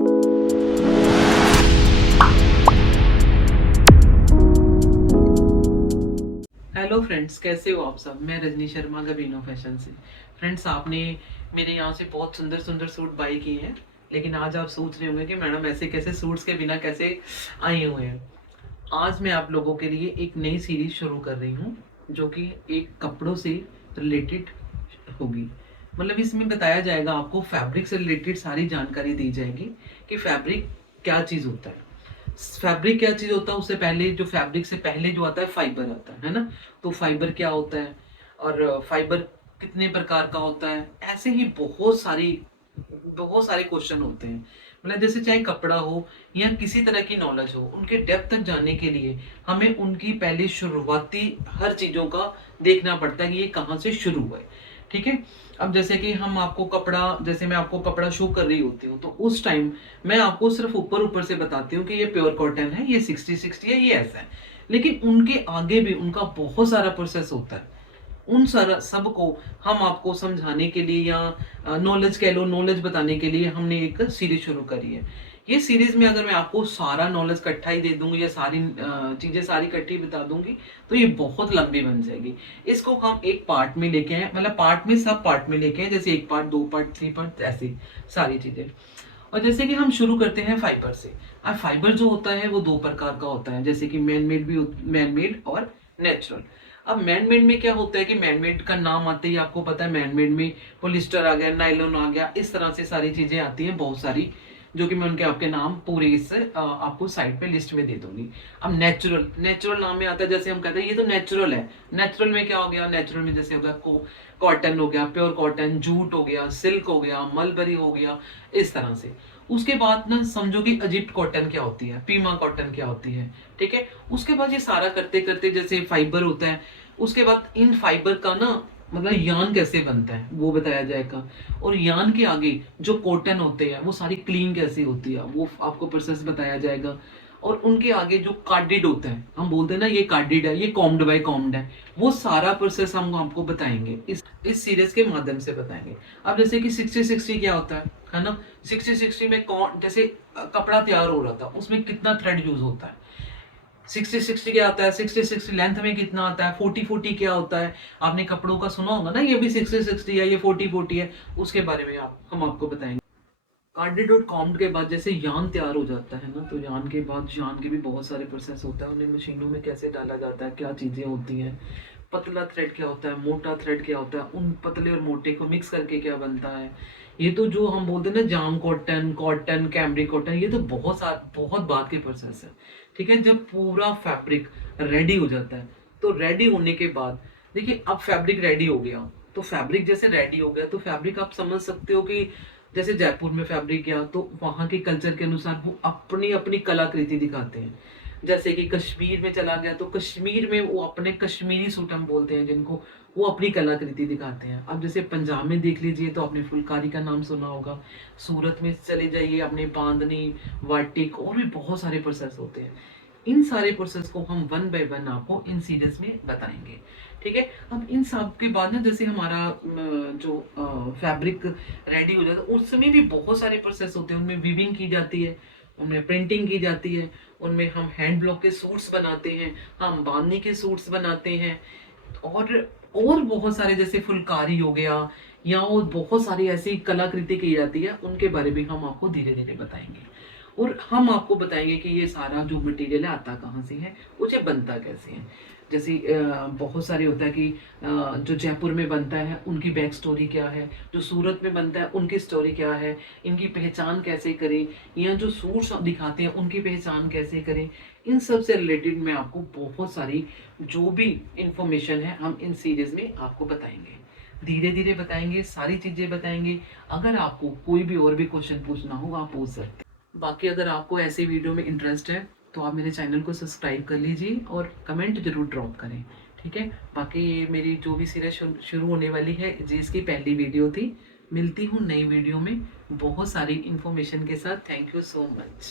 Hello friends, कैसे हो आप सब। मैं रजनी शर्मा गबीनो फैशन से। फ्रेंड्स, आपने मेरे यहाँ से बहुत सुंदर सुंदर सूट बाई किए हैं, लेकिन आज आप सोच रहे होंगे कि मैडम ऐसे कैसे सूट्स के बिना कैसे आए हुए हैं। आज मैं आप लोगों के लिए एक नई सीरीज शुरू कर रही हूँ, जो कि एक कपड़ों से रिलेटेड होगी। मतलब इसमें बताया जाएगा, आपको फैब्रिक से रिलेटेड सारी जानकारी दी जाएगी कि फैब्रिक क्या चीज़ होता है। फैब्रिक क्या चीज होता है, उससे पहले जो फैब्रिक से पहले जो आता है फाइबर आता है ना। तो फाइबर क्या होता है, और फाइबर कितने प्रकार का होता है, ऐसे ही बहुत सारे क्वेश्चन होते हैं। मतलब जैसे चाहे कपड़ा हो या किसी तरह की नॉलेज हो, उनके डेप्थ तक जाने के लिए हमें उनकी पहले शुरुआती हर चीजों का देखना पड़ता है कि ये कहाँ से शुरू हुआ है। ठीक है। अब जैसे कि हम आपको कपड़ा, जैसे मैं आपको कपड़ा शो कर रही होती हूँ, तो उस टाइम मैं आपको सिर्फ ऊपर ऊपर से बताती हूँ कि ये प्योर कॉटन है, ये 60-60 है, ये ऐसा है। लेकिन उनके आगे भी उनका बहुत सारा प्रोसेस होता है। उन सारा सब को हम आपको समझाने के लिए या नॉलेज कह लो, नॉलेज बताने के लिए हमने एक सीरीज शुरू करी है। ये सीरीज में अगर मैं आपको सारा नॉलेज इकट्ठा ही दे दूंगी या सारी चीजें सारी इकट्ठी बता दूंगी, तो ये बहुत लंबी बन जाएगी। इसको हम एक पार्ट में लेके आए, मतलब पार्ट में सब पार्ट में लेके आए, जैसे 1 पार्ट, 2 पार्ट, 3 पार्ट, ऐसी सारी चीजें। और जैसे कि हम शुरू करते हैं फाइबर से। अब फाइबर जो होता है वो 2 प्रकार का होता है, जैसे कि मैन मेड और नेचुरल। अब मैन मेड में क्या होता है कि मैन मेड का नाम आते ही आपको पता है, मैन मेड में पोलिस्टर आ गया, नाइलॉन आ गया, इस तरह से सारी चीजें आती हैं बहुत सारी, जो कि मैं उनके आपके नाम पूरे इस आपको साइड पे लिस्ट में दे दूंगी। अब नेचुरल, नेचुरल नाम में आता है, जैसे हम कहते हैं ये तो नेचुरल है। नेचुरल में क्या हो गया, नेचुरल में जैसे हो गया कॉटन हो गया, प्योर कॉटन, जूट हो गया, सिल्क हो गया, मलबरी हो गया, इस तरह से। उसके बाद ना समझो कि इजिप्ट कॉटन क्या होती है, पीमा कॉटन क्या होती है। ठीक है। उसके बाद ये सारा करते करते जैसे फाइबर होता है, उसके बाद इन फाइबर का ना मतलब यान कैसे बनता है वो बताया जाएगा। और यान के आगे जो कॉटन होते हैं वो सारी क्लीन कैसे होती है वो आपको प्रोसेस बताया जाएगा। और उनके आगे जो कार्डिड होता है, हम बोलते हैं ना ये कार्डिड है, ये कॉम्ड बाय कॉम्ड है, वो सारा प्रोसेस हम आपको बताएंगे, इस सीरीज के माध्यम से बताएंगे। अब जैसे कि 60-60 क्या होता है ना। 60-60 में कौन, जैसे कपड़ा तैयार हो रहा था उसमें कितना थ्रेड यूज होता है। 60-60 क्या आता है, 60-60 लेंथ में कितना आता है, 40-40 क्या होता है। आपने कपड़ों का सुना होगा ना, ये भी 60-60 है, ये 40-40 है। उसके बारे में हम आपको बताएंगे। कार्डेड और कॉम्ड के बाद जैसे यान तैयार हो जाता है ना, तो यान के बाद यान के भी बहुत सारे प्रोसेस होता है, उन्हें मशीनों में कैसे डाला जाता है, क्या चीजें होती हैं। पतला थ्रेड क्या होता है, मोटा थ्रेड क्या होता है, उन पतले और मोटे को मिक्स करके क्या बनता है। ये तो जो हम बोलते हैं ना जाम कॉटन, कॉटन कैमरिक कॉटन, ये तो बहुत बात के प्रोसेस है। ठीक है। जब पूरा फैब्रिक रेडी हो जाता है, तो रेडी होने के बाद देखिए, अब फैब्रिक रेडी हो गया, तो फैब्रिक जैसे रेडी हो गया, तो फैब्रिक आप समझ सकते हो कि जैसे जयपुर में फैब्रिक गया, तो वहां के कल्चर के अनुसार वो अपनी अपनी कलाकृति दिखाते हैं। जैसे कि कश्मीर में चला गया, तो कश्मीर में वो अपने कश्मीरी सूट हम बोलते हैं जिनको, वो अपनी कलाकृति दिखाते हैं। अब जैसे पंजाब में देख लीजिए तो आपने फुलकारी का नाम सुना होगा। सूरत में चले जाइए, अपने बांधनी, वाटिक, और भी बहुत सारे प्रोसेस होते हैं। इन सारे प्रोसेस को हम वन बाय वन आपको इन सीरीज में बताएंगे। ठीक है। अब इन सब के बाद ना जैसे हमारा जो फैब्रिक रेडी हो जाता है, उसमें भी बहुत सारे प्रोसेस होते हैं। उनमें वीविंग की जाती है, उनमें प्रिंटिंग की जाती है, उनमें हम हैंड ब्लॉक के सूट्स बनाते हैं, हम बांधनी के सूट्स बनाते हैं, और बहुत सारे जैसे फुलकारी हो गया, या और बहुत सारी ऐसी कलाकृति की जाती है, उनके बारे में हम आपको धीरे धीरे बताएंगे। और हम आपको बताएंगे कि ये सारा जो मटेरियल है आता कहाँ से है, मुझे बनता कैसे है। जैसे बहुत सारे होता है कि जो जयपुर में बनता है उनकी बैक स्टोरी क्या है, जो सूरत में बनता है उनकी स्टोरी क्या है, इनकी पहचान कैसे करें, या जो सूट्स दिखाते हैं उनकी पहचान कैसे करें। इन सब से रिलेटेड मैं आपको बहुत सारी जो भी इंफॉर्मेशन है हम इन सीरीज में आपको बताएंगे, धीरे धीरे बताएंगे, सारी चीजें बताएंगे। अगर आपको कोई भी और भी क्वेश्चन पूछना हो आप पूछ सकते हैं। बाकी अगर आपको ऐसे वीडियो में इंटरेस्ट है तो आप मेरे चैनल को सब्सक्राइब कर लीजिए और कमेंट जरूर ड्रॉप करें। ठीक है। बाकी ये मेरी जो भी सीरीज शुरू होने वाली है, जिसकी पहली वीडियो थी। मिलती हूँ नई वीडियो में बहुत सारी इंफॉर्मेशन के साथ। Thank you so much.